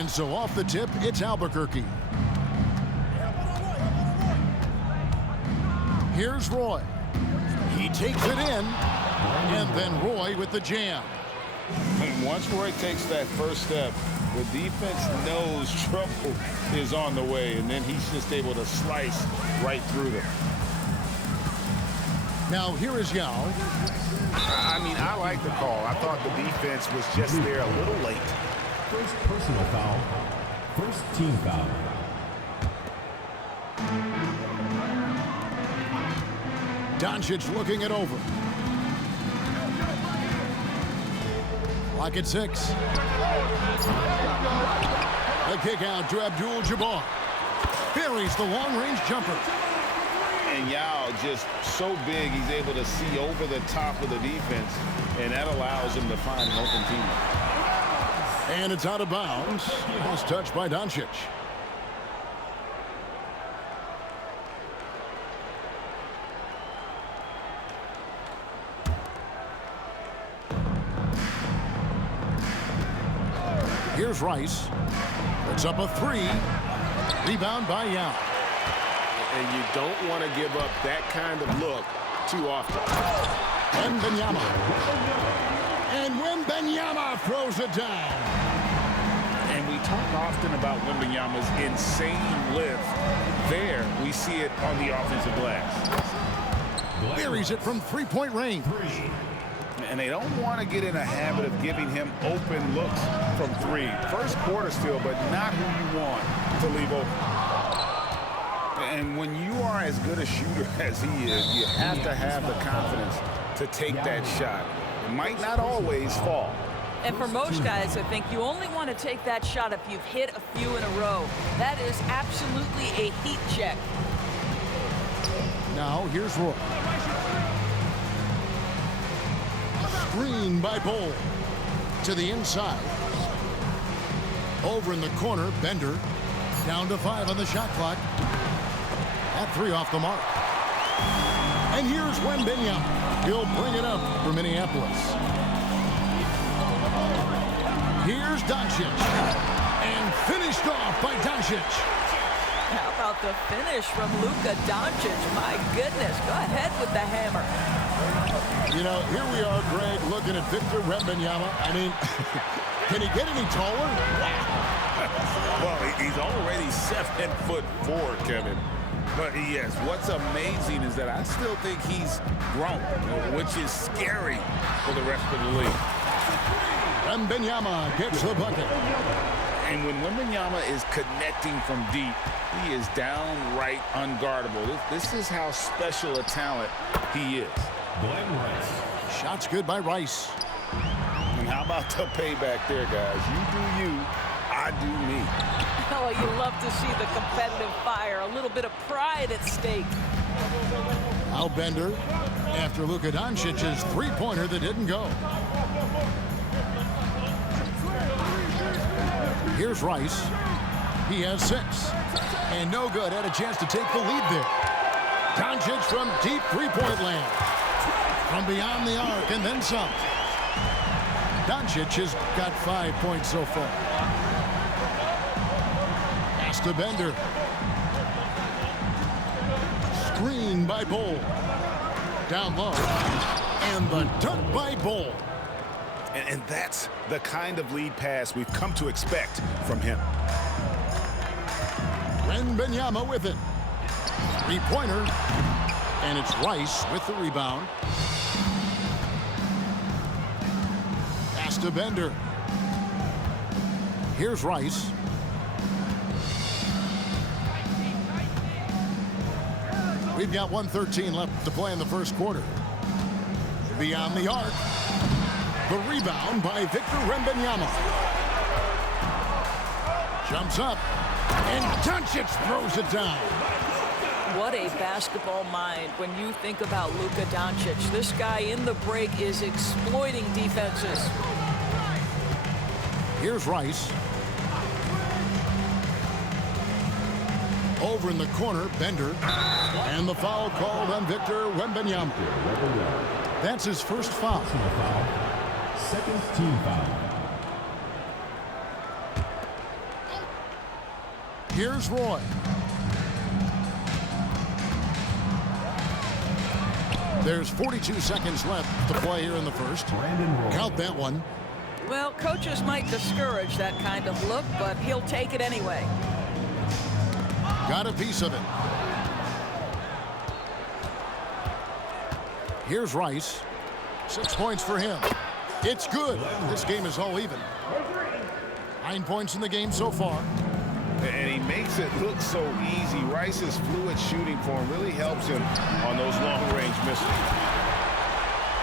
And so off the tip, it's Albuquerque. Here's Roy. He takes it in, and then Roy with the jam. And once Roy takes that first step, the defense knows trouble is on the way, and then he's just able to slice right through them. Now here is Yao. I mean, I like the call. I thought the defense was just there a little late. First personal foul. First team foul. Doncic looking it over. Clock at 6. A kick out to Abdul-Jabbar. Buries the long-range jumper. And Yao just so big, he's able to see over the top of the defense, and that allows him to find an open teammate. And it's out of bounds. Last touch by Doncic. Here's Rice. Puts up a 3. Rebound by Yao. And you don't want to give up that kind of look too often. Wembanyama. And Wembanyama throws it down. And we talk often about Wembanyama's insane lift. There, we see it on the offensive glass. Buries it from three-point range. And they don't want to get in a habit of giving him open looks from 3. First quarter still, but not who you want to leave open. And when you are as good a shooter as he is, you have to have the confidence to take that shot. It might not always fall. And for most guys, I think you only want to take that shot if you've hit a few in a row. That is absolutely a heat check. Now here's Roy. Screen by Bol. To the inside. Over in the corner, Bender. Down to 5 on the shot clock. At 3 off the mark. And here's Wembanyama. He'll bring it up for Minneapolis. Here's Doncic. And finished off by Doncic. How about the finish from Luka Doncic? My goodness, go ahead with the hammer. You know, here we are, Greg, looking at Victor Wembanyama. I mean, can he get any taller? Well, he's already 7'4", Kevin. But yes, what's amazing is that I still think he's grown, which is scary for the rest of the league. Wembanyama gets the bucket. And when Wembanyama is connecting from deep, he is downright unguardable. This is how special a talent he is. Shots good by Rice. And how about the payback there, guys? You do you, I do me. Oh, you love to see the competitive fire. A little bit of pride at stake. Now Bender after Luka Doncic's three-pointer that didn't go. Here's Rice. He has 6. And no good. Had a chance to take the lead there. Doncic from deep three-point land. From beyond the arc and then some. Doncic has got 5 points so far. Pass to Bender. Screen by Bol. Down low. And the dunk by Bol. And that's the kind of lead pass we've come to expect from him. Wembanyama with it. Three-pointer. And it's Rice with the rebound. Pass to Bender. Here's Rice. We've got 1:13 left to play in the first quarter. Beyond the arc. The rebound by Victor Wembanyama. Jumps up. And Doncic throws it down. What a basketball mind when you think about Luka Doncic. This guy in the break is exploiting defenses. Here's Rice. Over in the corner, Bender. And the foul called on Victor Wembanyama. That's his first foul. Second team foul. Here's Roy. There's 42 seconds left to play here in the first. Count that one. Well, coaches might discourage that kind of look, but he'll take it anyway. Got a piece of it. Here's Rice. 6 points for him. It's good. This game is all even. 9 points in the game so far. And he makes it look so easy. Rice's fluid shooting form really helps him on those long-range misses.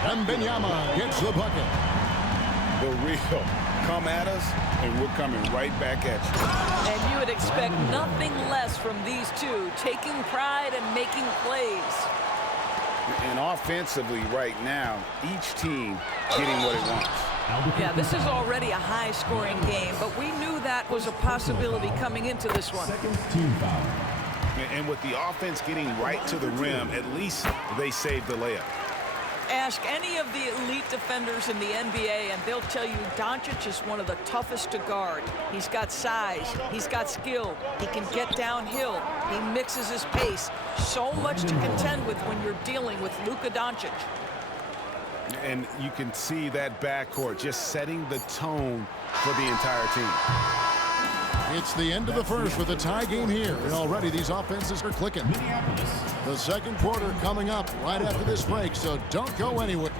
And Benyama gets the bucket. The real come at us, and we're coming right back at you. And you would expect nothing less from these two, taking pride and making plays. And offensively right now, each team getting what it wants. Yeah, this is already a high-scoring game, but we knew that was a possibility coming into this one. Second team foul. And with the offense getting right to the rim, at least they saved the layup. Ask any of the elite defenders in the NBA, and they'll tell you Doncic is one of the toughest to guard. He's got size. He's got skill. He can get downhill. He mixes his pace. So much to contend with when you're dealing with Luka Doncic. And you can see that backcourt just setting the tone for the entire team. It's the end of the first with a tie game here, and already these offenses are clicking. The second quarter coming up right after this break, so don't go anywhere.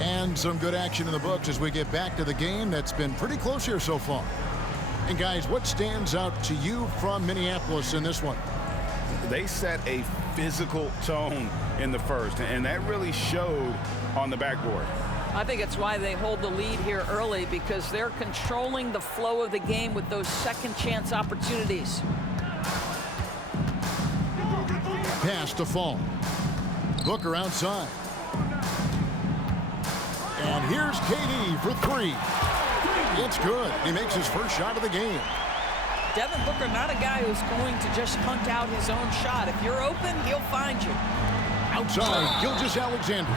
And some good action in the books as we get back to the game that's been pretty close here so far. And guys, what stands out to you from Minneapolis in this one? They set a physical tone in the first, and that really showed on the backboard. I think it's why they hold the lead here early, because they're controlling the flow of the game with those second chance opportunities. Pass to Fall. Booker outside. And here's KD for three. It's good. He makes his first shot of the game. Devin Booker, not a guy who's going to just hunt out his own shot. If you're open, he'll find you. Outside, Gilgeous-Alexander.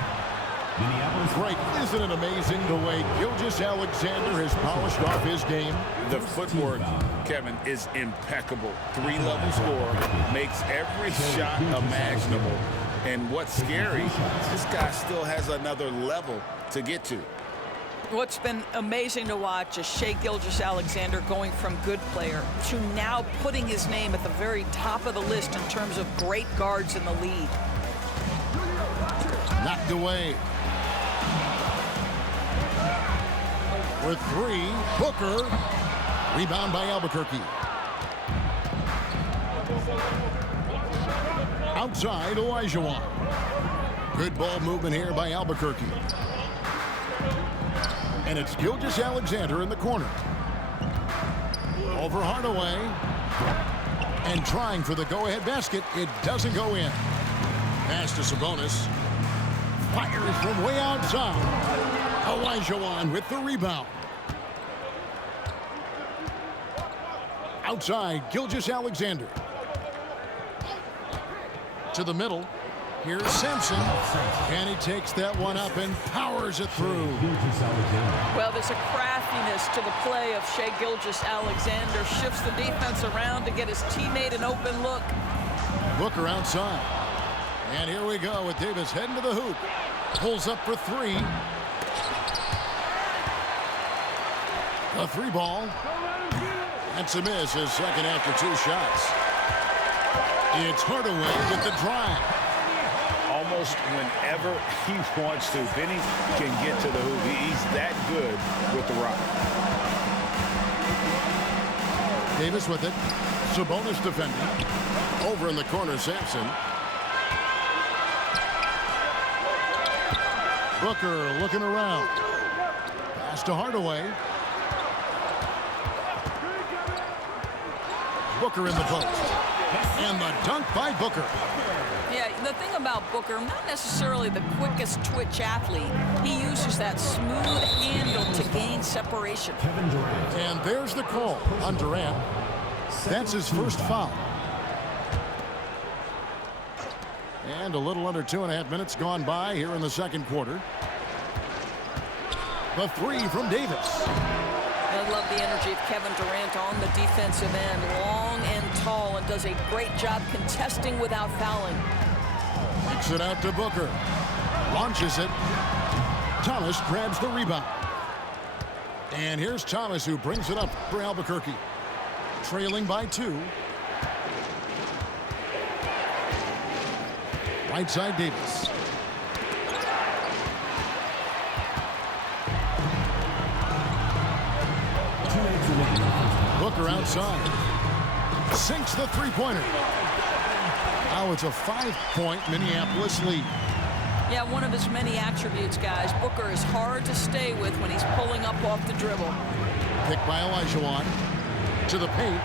Great. Isn't it amazing the way Gilgeous-Alexander has polished off his game? The footwork, Kevin, is impeccable. Three-level score, makes every shot imaginable. And what's scary, this guy still has another level to get to. What's been amazing to watch is Shai Gilgeous-Alexander going from good player to now putting his name at the very top of the list in terms of great guards in the league. Knocked away. With three, Booker. Rebound by Albuquerque. Outside, Olajuwon. Good ball movement here by Albuquerque. And it's Gilgeous-Alexander in the corner. Over Hardaway. And trying for the go-ahead basket. It doesn't go in. Pass to Sabonis. Fires from way outside. Olajuwon with the rebound. Outside, Gilgeous-Alexander. To the middle. Here's Sampson. And he takes that one up and powers it through. Well, there's a craftiness to the play of Shai Gilgeous-Alexander. Shifts the defense around to get his teammate an open look. Booker outside. And here we go with Davis heading to the hoop. Pulls up for three. A three ball. That's a miss, his second after two shots. It's Hardaway with the drive. Almost whenever he wants to, Benny can get to the hoop. He's that good with the rock. Davis with it. Sabonis defending. Over in the corner, Sampson. Booker looking around. Pass to Hardaway. Booker in the post. And the dunk by Booker. Yeah, the thing about Booker, not necessarily the quickest twitch athlete. He uses that smooth handle to gain separation. And there's the call on Durant. That's his first foul. And a little under 2.5 minutes gone by here in the second quarter. The three from Davis. I love the energy of Kevin Durant on the defensive end. Long and tall, and does a great job contesting without fouling. Kicks it out to Booker. Launches it. Thomas grabs the rebound. And here's Thomas, who brings it up for Albuquerque. Trailing by 2. Right side, Davis. Booker outside. Sinks the three-pointer. Now it's a 5-point Minneapolis lead. Yeah, one of his many attributes, guys. Booker is hard to stay with when he's pulling up off the dribble. Picked by Olajuwon. To the paint.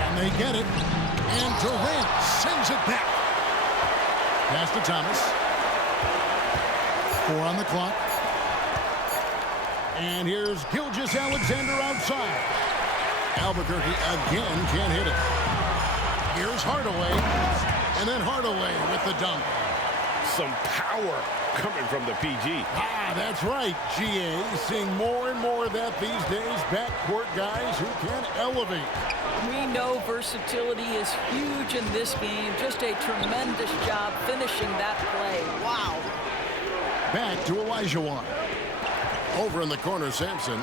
And they get it. And Durant sends it back. Pass to Thomas. 4 on the clock. And here's Gilgeous-Alexander outside. Albuquerque again can't hit it. Here's Hardaway. And then Hardaway with the dunk. Some power coming from the PG. That's right, GA. Seeing more and more of that these days. Backcourt guys who can elevate. We know versatility is huge in this game. Just a tremendous job finishing that play. Wow. Back to Olajuwon. Over in the corner, Sampson.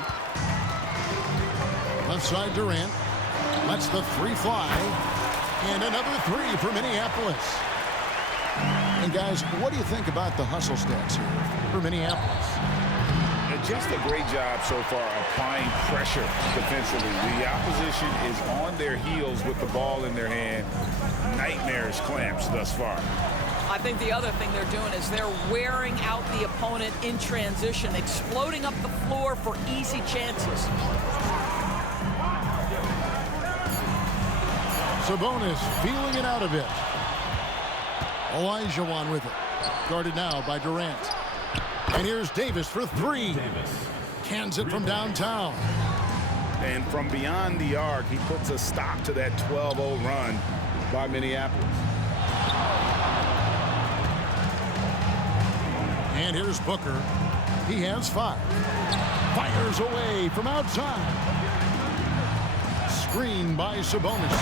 Left side, Durant. Lets the 3 fly. And another 3 for Minneapolis. And guys, what do you think about the hustle stats here for Minneapolis? Just a great job so far applying pressure defensively. The opposition is on their heels with the ball in their hand. Nightmarish clamps thus far. I think the other thing they're doing is they're wearing out the opponent in transition, exploding up the floor for easy chances. Sabonis feeling it out a bit. Olajuwon with it. Guarded now by Durant. And here's Davis for 3. Cans it from downtown. And from beyond the arc, he puts a stop to that 12-0 run by Minneapolis. And here's Booker. He has 5. Fires away from outside. Screen by Sabonis.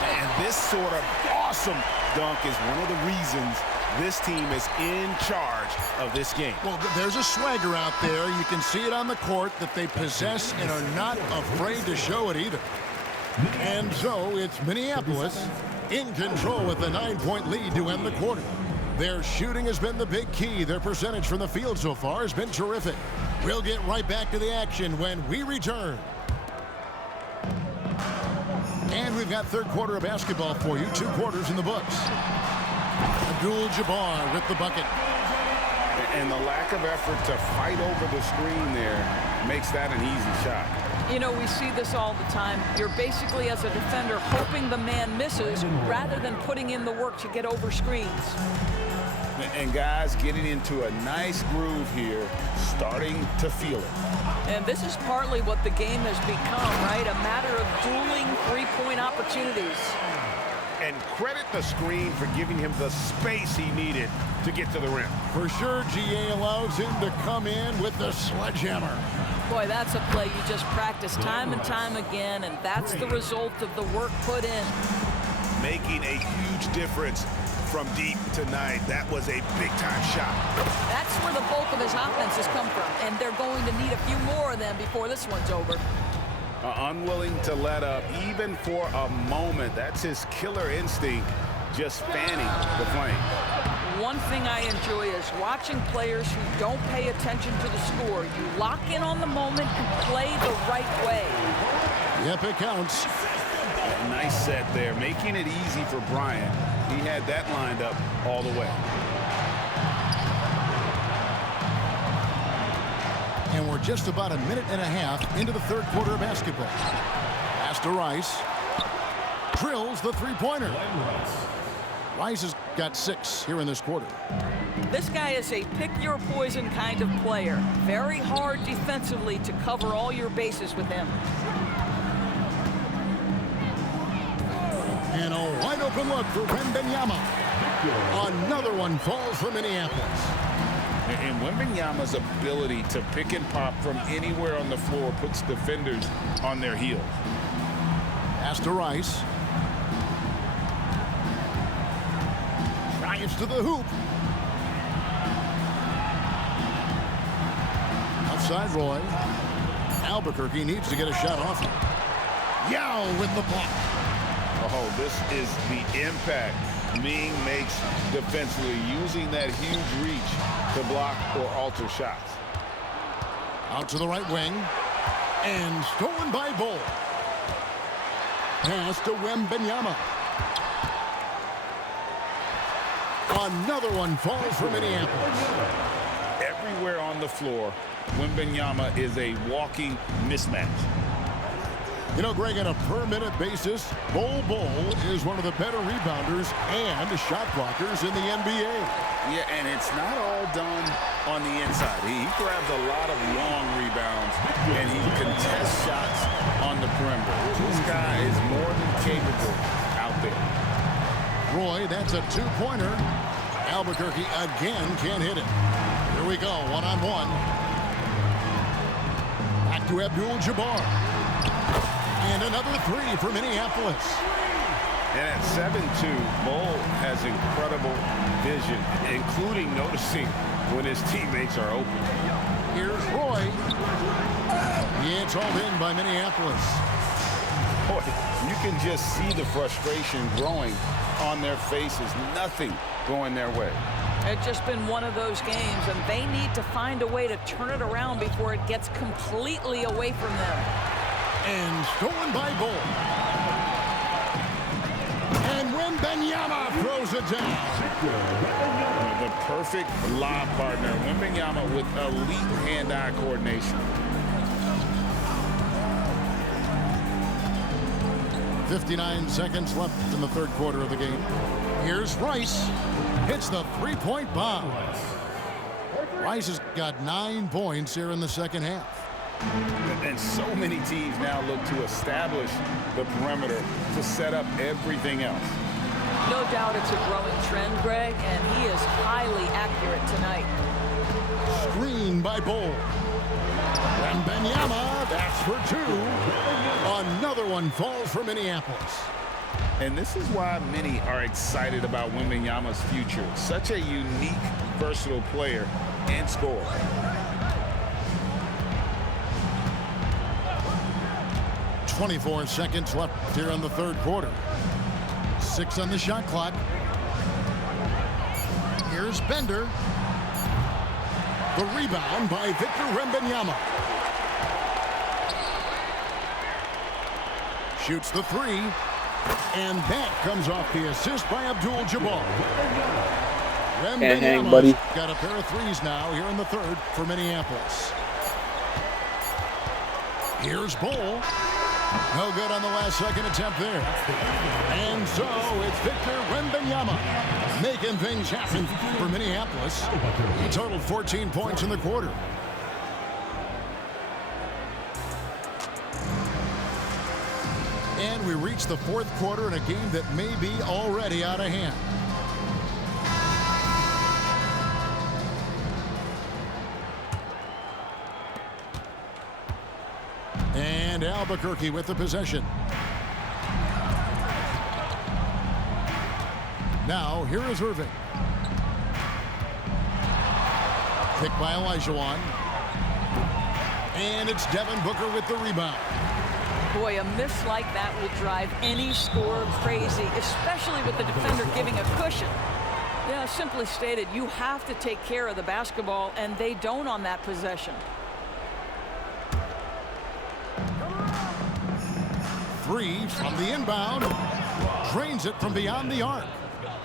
And this sort of awesome dunk is one of the reasons this team is in charge of this game. Well, there's a swagger out there. You can see it on the court that they possess and are not afraid to show it either. And so it's Minneapolis in control with a 9-point lead to end the quarter. Their shooting has been the big key. Their percentage from the field so far has been terrific. We'll get right back to the action when we return. And we've got third quarter of basketball for you. 2 quarters in the books. Abdul-Jabbar with the bucket. And the lack of effort to fight over the screen there makes that an easy shot. You know, we see this all the time. You're basically, as a defender, hoping the man misses rather than putting in the work to get over screens. And guys getting into a nice groove here, starting to feel it. And this is partly what the game has become, right? A matter of dueling 3-point opportunities. And credit the screen for giving him the space he needed to get to the rim. For sure, GA allows him to come in with the sledgehammer. Boy, that's a play you just practice time and time again, and that's the result of the work put in. Making a huge difference from deep tonight. That was a big-time shot. That's where the bulk of his offense has come from, and they're going to need a few more of them before this one's over. Unwilling to let up even for a moment. That's his killer instinct, just fanning the flame. One thing I enjoy is watching players who don't pay attention to the score. You lock in on the moment and play the right way. Yep, it counts. A nice set there, making it easy for Bryant. He had that lined up all the way. And we're just about a minute and a half into the third quarter of basketball. Pass to Rice. Drills the 3-pointer. Rice has got 6 here in this quarter. This guy is a pick-your-poison kind of player. Very hard defensively to cover all your bases with him. And a wide-open look for Wembanyama. Another one falls for Minneapolis. And Wembanyama's ability to pick and pop from anywhere on the floor puts defenders on their heels. Pass to Rice. Drives to the hoop. Outside Roy. Albuquerque needs to get a shot off. Yao with the block. Oh, this is the impact Ming makes defensively, using that huge reach to block or alter shots. Out to the right wing. And stolen by Bull. Pass to Wembanyama. Another one falls for Minneapolis. Everywhere on the floor, Wembanyama is a walking mismatch. You know, Greg, on a per-minute basis, Bull is one of the better rebounders and shot blockers in the NBA. Yeah, and it's not all done on the inside. He grabs a lot of long rebounds, and he contests shots on the perimeter. This guy is more than capable out there. Roy, that's a two-pointer. Albuquerque again can't hit it. Here we go, one-on-one. Back to Abdul-Jabbar. And another three for Minneapolis. And at 7'2", Bull has incredible vision, including noticing when his teammates are open. Here's Roy. It's all in by Minneapolis. Boy, you can just see the frustration growing on their faces. Nothing going their way. It's just been one of those games, and they need to find a way to turn it around before it gets completely away from them. And stolen by Bull. And Wembanyama throws it down. The perfect lob partner. Wembanyama with elite hand-eye coordination. 59 seconds left in the third quarter of the game. Here's Rice. Hits the three-point bomb. Rice has got 9 points here in the second half. And so many teams now look to establish the perimeter to set up everything else. No doubt it's a growing trend, Greg, and he is highly accurate tonight. Screen by Bull. Wembanyama, that's for two. Another one falls for Minneapolis. And this is why many are excited about Wembanyama's future. Such a unique, versatile player and scorer. 24 seconds left here in the third quarter. 6 on the shot clock. Here's Bender. The rebound by Victor Wembanyama. Shoots the three. And that comes off the assist by Abdul-Jabbar. Wembanyama's got a pair of threes now here in the third for Minneapolis. Here's Bull. No good on the last second attempt there. And so it's Victor Wembanyama making things happen for Minneapolis. He totaled 14 points in the quarter. And we reach the fourth quarter in a game that may be already out of hand. And Albuquerque with the possession. Now, here is Irving. Picked by Olajuwon. And it's Devin Booker with the rebound. Boy, a miss like that will drive any scorer crazy, especially with the defender giving a cushion. Yeah, simply stated, you have to take care of the basketball, and they don't on that possession. Three from the inbound. Drains it from beyond the arc.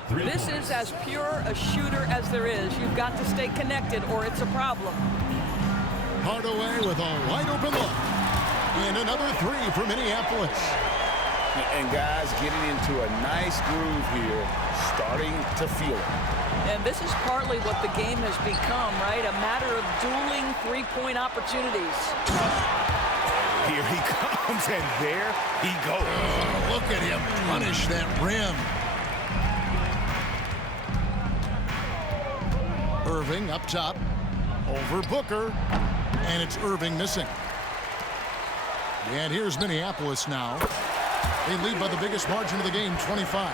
This is as pure a shooter as there is. You've got to stay connected or it's a problem. Hardaway with a wide open look. And another three for Minneapolis. And guys getting into a nice groove here, starting to feel it. And this is partly what the game has become, right? A matter of dueling three-point opportunities. Here he comes, and there he goes. Oh, look at him punish that rim. Irving up top. Over Booker. And it's Irving missing. And here's Minneapolis now. They lead by the biggest margin of the game, 25.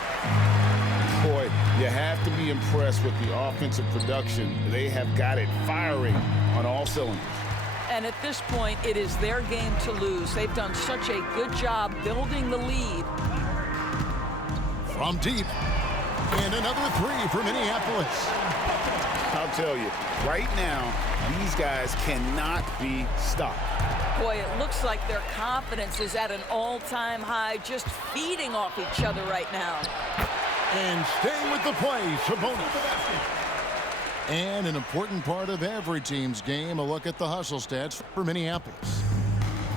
Boy, you have to be impressed with the offensive production. They have got it firing on all cylinders. And at this point, it is their game to lose. They've done such a good job building the lead. From deep. And another three for Minneapolis. I'll tell you, right now, these guys cannot be stopped. Boy, it looks like their confidence is at an all-time high, just feeding off each other right now. And staying with the play, Sabonis. And an important part of every team's game, a look at the hustle stats for Minneapolis.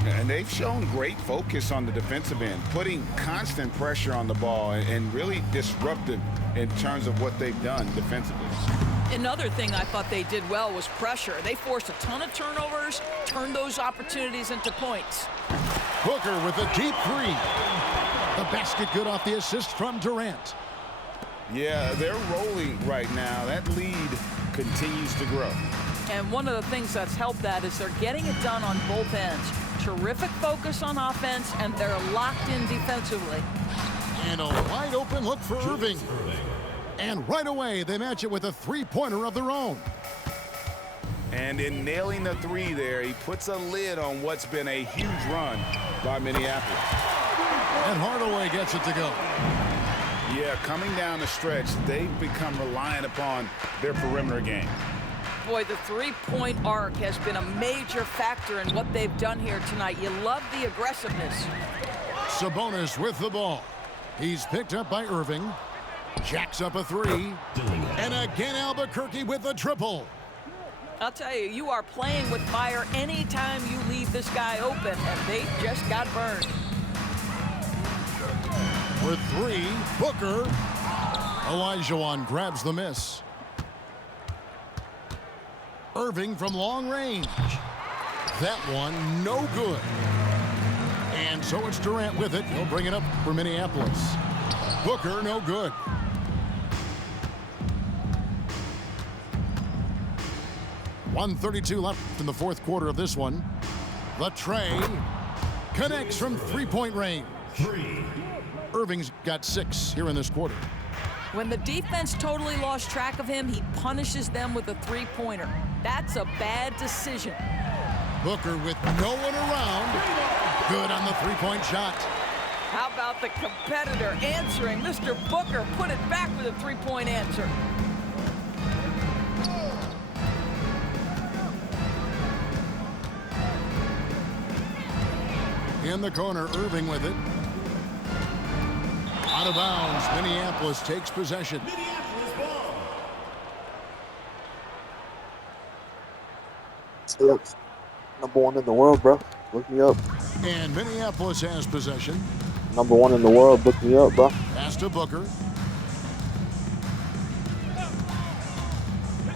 And they've shown great focus on the defensive end, putting constant pressure on the ball and really disruptive in terms of what they've done defensively. Another thing I thought they did well was pressure. They forced a ton of turnovers, turned those opportunities into points. Booker with a deep three. The basket good off the assist from Durant. Yeah, they're rolling right now. That lead continues to grow. And one of the things that's helped that is they're getting it done on both ends. Terrific focus on offense, and they're locked in defensively. And a wide open look for Irving. And right away, they match it with a three-pointer of their own. And in nailing the three there, he puts a lid on what's been a huge run by Minneapolis. And Hardaway gets it to go. Yeah, coming down the stretch, they've become reliant upon their perimeter game. Boy, the three-point arc has been a major factor in what they've done here tonight. You love the aggressiveness. Sabonis with the ball. He's picked up by Irving. Jacks up a three. And again, Albuquerque with a triple. I'll tell you, you are playing with fire anytime you leave this guy open, and they just got burned. For three, Booker. Olajuwon grabs the miss. Irving from long range. That one, no good. And so it's Durant with it. He'll bring it up for Minneapolis. Booker, no good. .132 left in the fourth quarter of this one. The tray connects from three-point range. Irving's got 6 here in this quarter. When the defense totally lost track of him, he punishes them with a three-pointer. That's a bad decision. Booker with no one around. Good on the three-point shot. How about the competitor answering? Mr. Booker put it back with a three-point answer. In the corner, Irving with it. Out of bounds, Minneapolis takes possession. Number one in the world, bro. Look me up. And Minneapolis has possession. Number one in the world. Look me up, bro. Pass to Booker.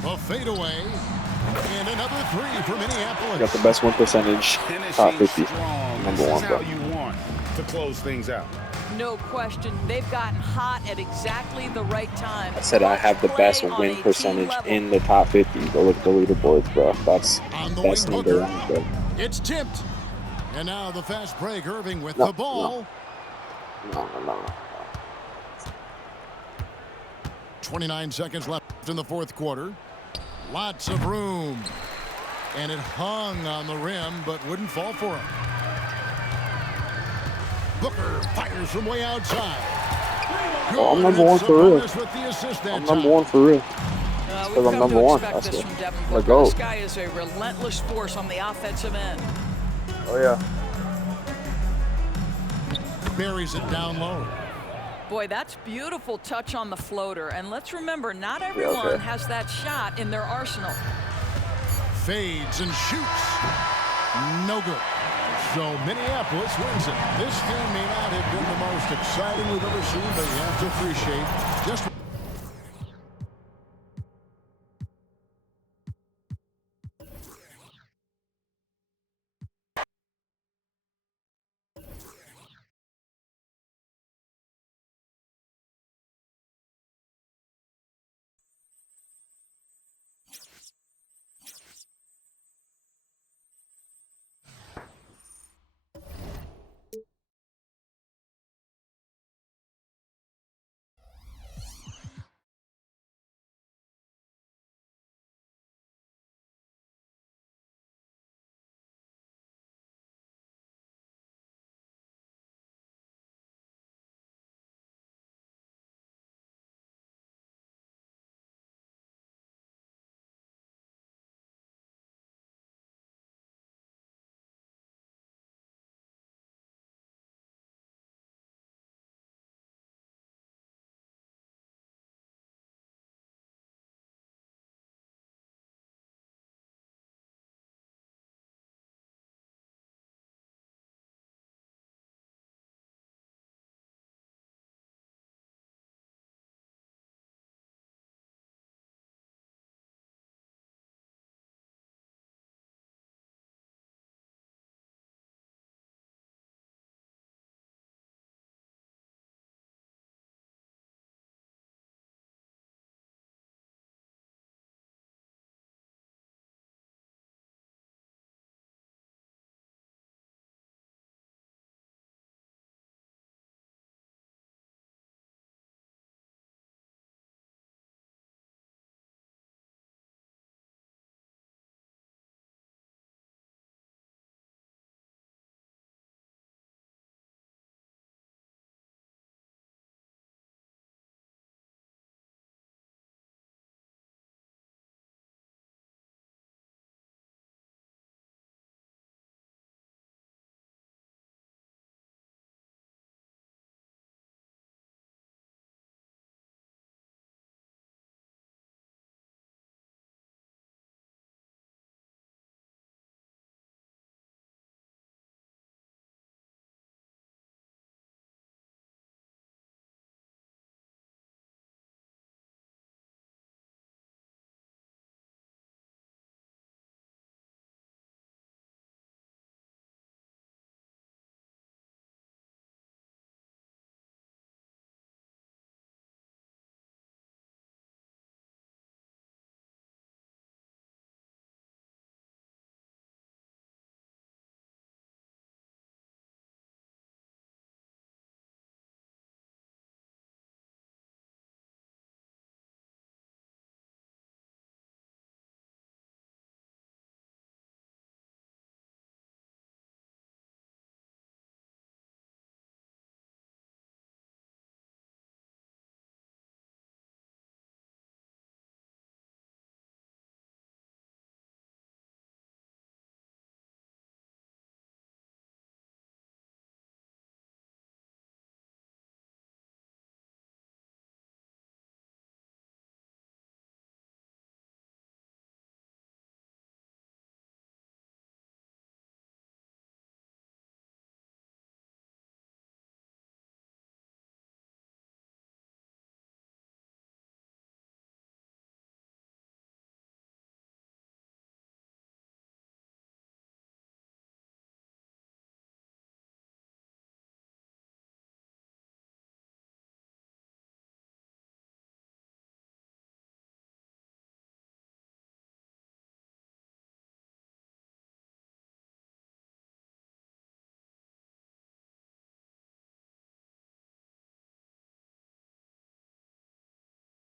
A fadeaway. And another three for Minneapolis. Got the best win percentage. Top 50. Strong. Number This one, is bro. how you want to close things out. No question. They've gotten hot at exactly the right time. I said I have the best Play on win a team percentage level. in the top 50. Go look at the leaderboards, bro. That's wing, number Booker. one, bro. It's tipped. And now the fast break. Irving with No, the ball. No. 29 seconds left in the fourth quarter. Lots of room. And it hung on the rim, but wouldn't fall for him. Booker fires from way outside. Oh, I'm Good, number and one for real. Sabonis with the assist that I'm time. number one for real. We've I'm come number to one. expect That's this it. from Devin Let Booker. go. This guy is a relentless force on the offensive end. Oh, yeah. Buries it down low. Boy, that's beautiful touch on the floater. And let's remember, not everyone has that shot in their arsenal. Fades and shoots. No good. So Minneapolis wins it. This game may not have been the most exciting we've ever seen, but you have to appreciate just